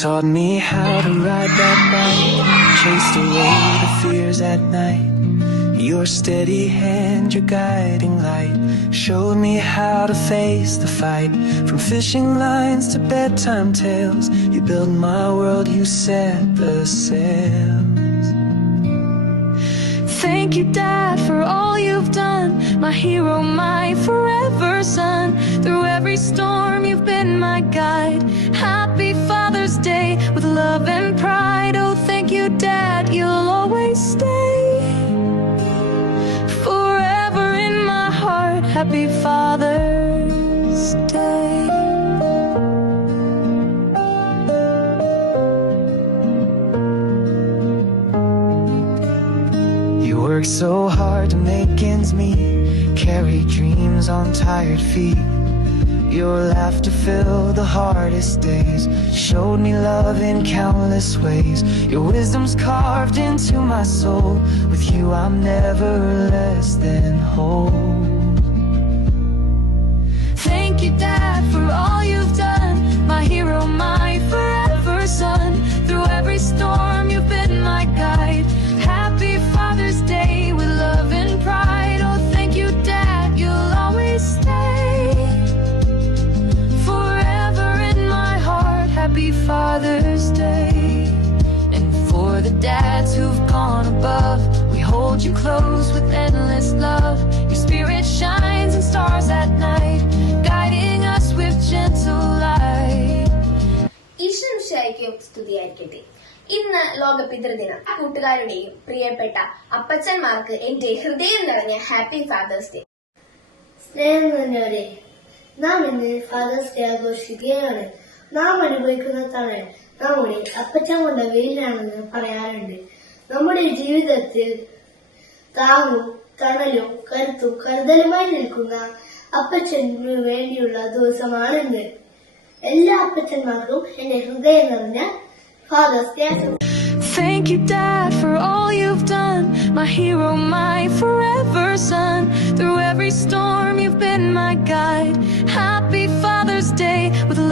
taught me how to ride that bike, chased away the fears at night. Your steady hand, your guiding light, showed me how to face the fight. From fishing lines to bedtime tales, you built my world, you set the sails. Thank you, Dad, for all you've done. My hero, my forever son. Through every storm, you've been my guide. Happy Father's Day with love and pride. Oh, thank you, Dad, you'll always stay forever in my heart. Happy Father's Day. Worked so hard to make ends meet, carry dreams on tired feet. Your laughter filled the hardest days, showed me love in countless ways. Your wisdom's carved into my soul, with you I'm never less than whole. Thank you, Dad, for all you've done. My hero, my forever son. Through every storm, you've been my guide. Happy Father's Day with love and pride. Oh, thank you, Dad, you'll always stay forever in my heart. Happy Father's Day. And for the dads who've gone above, we hold you close with endless love. Your spirit shines in stars at night, guiding us with gentle light. ഈശ്വരയ്ക്കും സ്തുതിയായിരിക്കട്ടെ. ഇന്ന് ലോക പിതൃദിനം. കൂട്ടുകാരുടെയും പ്രിയപ്പെട്ട അപ്പച്ചന്മാർക്ക് എന്റെ ഹൃദയം നിറഞ്ഞ happy fathers day. സ്നേഹം നിറഞ്ഞവരെ, നാം ഇന്ന് ഫാദേഴ്സ് ഡേ ആഘോഷിക്കുകയാണ്. നാം അനുഭവിക്കുന്ന തണൽ നമ്മുടെ അപ്പച്ചൻ കൊണ്ട വെയിലാണെന്ന് പറയാറുണ്ട്. നമ്മുടെ ജീവിതത്തിൽ താങ്ങും തണലും കരുത്തും കരുതലുമായി നിൽക്കുന്ന അപ്പച്ചന് വേണ്ടിയുള്ള ദിവസമാണിന്ന്. എല്ലാ അപ്പച്ചന്മാർക്കും എന്റെ ഹൃദയം നിറഞ്ഞ Father's Day. Thank you, Dad, for all you've done. My hero, my forever son. Through every storm, you've been my guide. Happy Father's Day